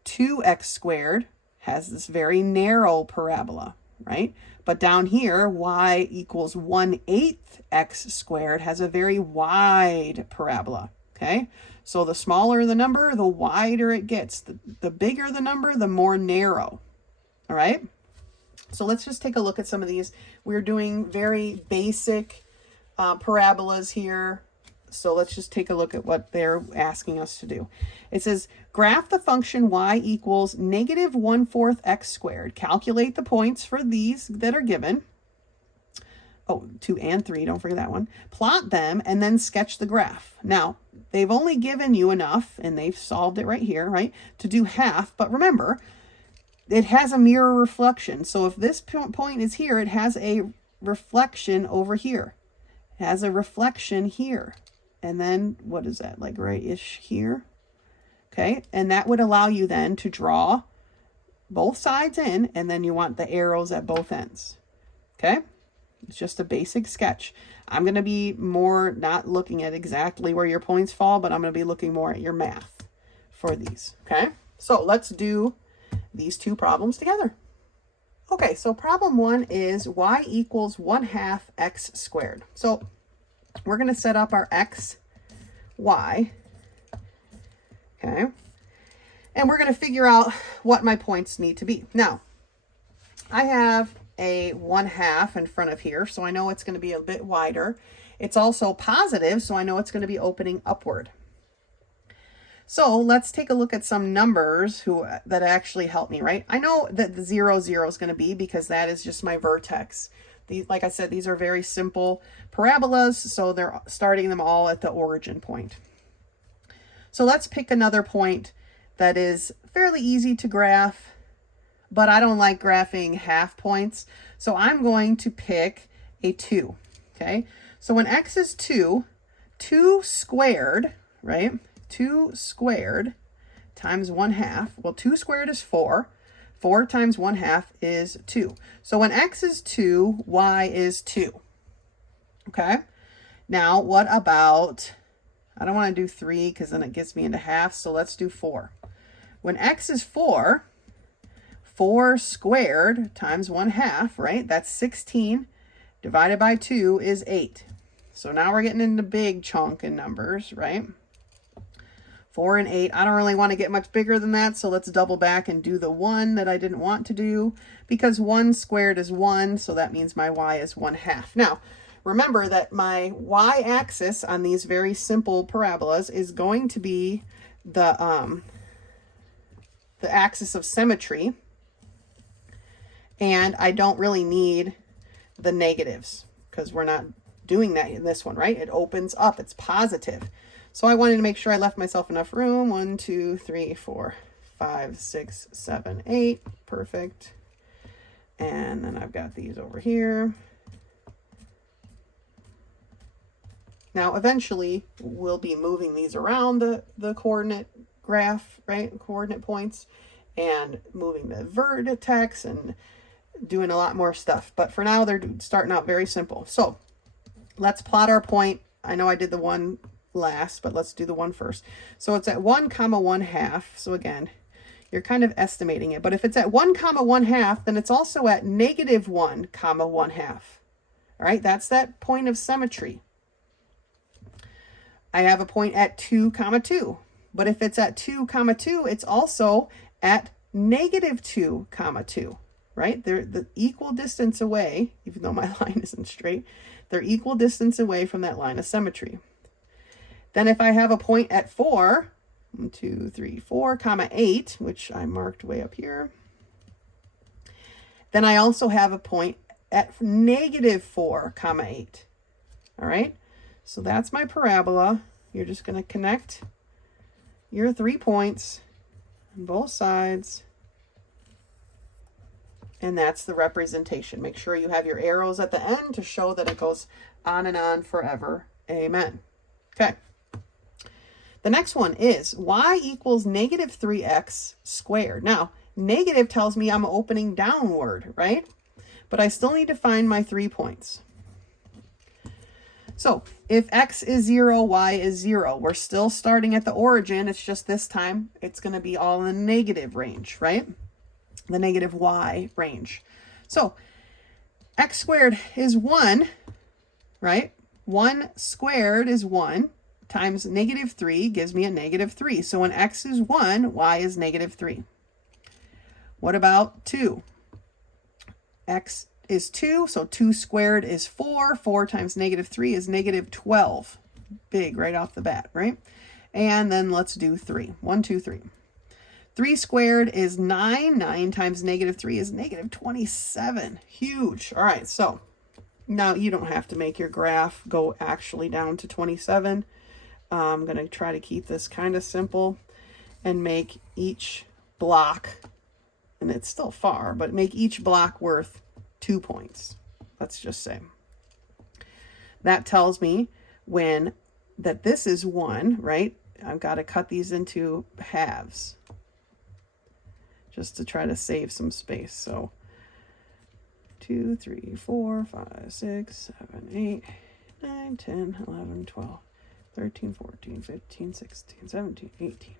2x squared has this very narrow parabola, right? But down here, y equals 1/8 x squared has a very wide parabola, okay? So the smaller the number, the wider it gets. The bigger the number, the more narrow, all right? So let's just take a look at some of these. We're doing very basic parabolas here. So let's just take a look at what they're asking us to do. It says, graph the function y equals -1/4 x squared. Calculate the points for these that are given. Oh, 2 and 3, don't forget that one. Plot them and then sketch the graph. Now, they've only given you enough, and they've solved it right here, right, to do half. But remember, it has a mirror reflection. So if this point is here, it has a reflection over here. It has a reflection here. And then, what is that, like right-ish here? Okay, and that would allow you then to draw both sides in, and then you want the arrows at both ends. Okay, it's just a basic sketch. I'm going to be more not looking at exactly where your points fall, but I'm going to be looking more at your math for these. Okay, so let's do these two problems together. Okay, so problem 1 is y equals 1/2 x squared. So we're going to set up our x, y, okay, and we're going to figure out what my points need to be. Now, I have a 1/2 in front of here, so I know it's going to be a bit wider. It's also positive, so I know it's going to be opening upward. So let's take a look at some numbers that actually help me, right? I know that the 0, 0 is going to be, because that is just my vertex. Like I said, these are very simple parabolas, so they're starting them all at the origin point. So let's pick another point that is fairly easy to graph, but I don't like graphing half points. So I'm going to pick a 2, okay? So when x is 2, 2 squared, right? 2 squared times 1/2. Well, 2 squared is 4. 4 times 1/2 is 2. So when x is 2, y is 2. Okay? Now, what about, I don't want to do 3 because then it gets me into half, so let's do 4. When x is 4, 4 squared times 1/2, right? That's 16. Divided by 2 is 8. So now we're getting into big chunk in numbers, right? 4 and 8. I don't really want to get much bigger than that, so let's double back and do the 1 that I didn't want to do, because 1 squared is 1, so that means my y is 1/2. Now, remember that my y-axis on these very simple parabolas is going to be the axis of symmetry, and I don't really need the negatives because we're not doing that in this one, right? It opens up, it's positive. So I wanted to make sure I left myself enough room. 1, 2, 3, 4, 5, 6, 7, 8. Perfect. And then I've got these over here. Now, eventually, we'll be moving these around the coordinate graph, right? Coordinate points, and moving the vertex and doing a lot more stuff. But for now, they're starting out very simple. So let's plot our point. I know I did the one last, but let's do the one first. So it's at 1, 1/2. So again, you're kind of estimating it. But if it's at 1, 1/2, then it's also at -1, 1/2. All right, that's that point of symmetry. I have a point at 2, 2. But if it's at 2, 2, it's also at -2, 2. Right? They're the equal distance away, even though my line isn't straight. They're equal distance away from that line of symmetry. Then if I have a point at 4, 1, 2, 3, 4, 8, which I marked way up here, then I also have a point at -4, 8. All right? So that's my parabola. You're just going to connect your 3 points on both sides. And that's the representation. Make sure you have your arrows at the end to show that it goes on and on forever. Amen. Okay. The next one is y equals -3x squared. Now, negative tells me I'm opening downward, right? But I still need to find my 3 points. So if x is 0, y is 0, we're still starting at the origin. It's just this time it's going to be all in the negative range, right? The negative y range. So x squared is 1, right? 1 squared is 1 times -3 gives me a -3. So when x is 1, y is -3. What about 2? X is 2, so 2 squared is 4. 4 times -3 is -12. Big right off the bat, right? And then let's do 3. 1, 2, 3. 3 squared is 9. 9 times -3 is -27. Huge. All right, so now you don't have to make your graph go actually down to 27. I'm going to try to keep this kind of simple and make each block, and it's still far, but make each block worth 2 points. Let's just say. That tells me that this is 1, right? I've got to cut these into halves just to try to save some space. So 2, 3, 4, 5, 6, 7, 8, 9, 10, 11, 12, 13, 14, 15, 16, 17, 18,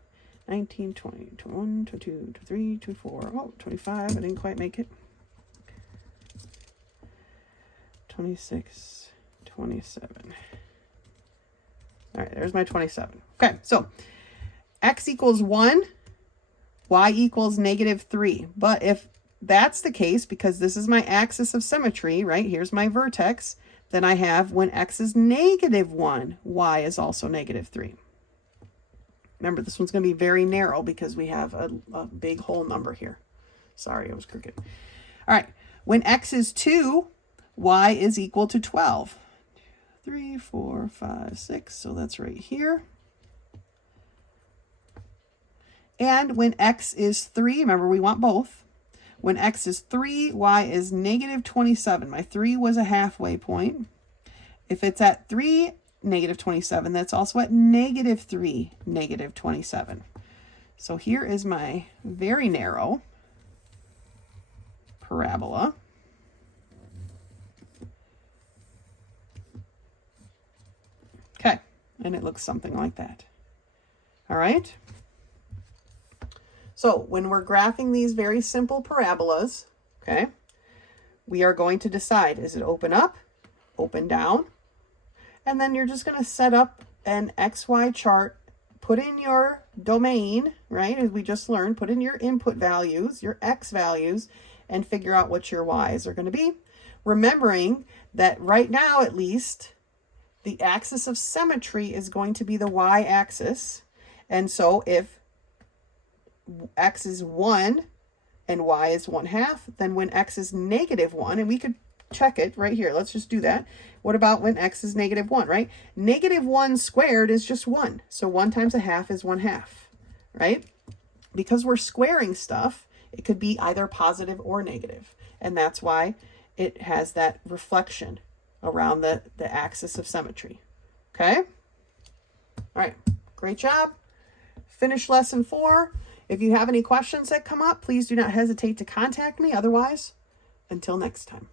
19, 20, 21, 22, 23, 24, oh, 25. I didn't quite make it. 26, 27. All right, there's my 27. Okay, so x equals 1, y equals -3. But if that's the case, because this is my axis of symmetry, right? Here's my vertex. Then I have when x is -1, y is also -3. Remember, this one's going to be very narrow because we have a big whole number here. Sorry, I was crooked. All right, when x is 2, y is equal to 12. 3, 4, 5, 6. So that's right here. And when x is 3, remember we want both. When x is 3, y is -27. My 3 was a halfway point. If it's at 3, -27, that's also at -3, -27. So here is my very narrow parabola. Okay, and it looks something like that. All right. So when we're graphing these very simple parabolas, okay, we are going to decide, is it open up, open down? And then you're just going to set up an XY chart, put in your domain, right, as we just learned, put in your input values, your X values, and figure out what your Y's are going to be. Remembering that right now, at least, the axis of symmetry is going to be the Y-axis. And so if x is 1 and y is 1/2, then when x is -1, and we could check it right here. Let's just do that. What about when x is -1, right? -1 squared is just 1. So 1 times a half is 1/2, right? Because we're squaring stuff, it could be either positive or negative. And that's why it has that reflection around the axis of symmetry. Okay? All right. Great job. Finish lesson 4. If you have any questions that come up, please do not hesitate to contact me. Otherwise, until next time.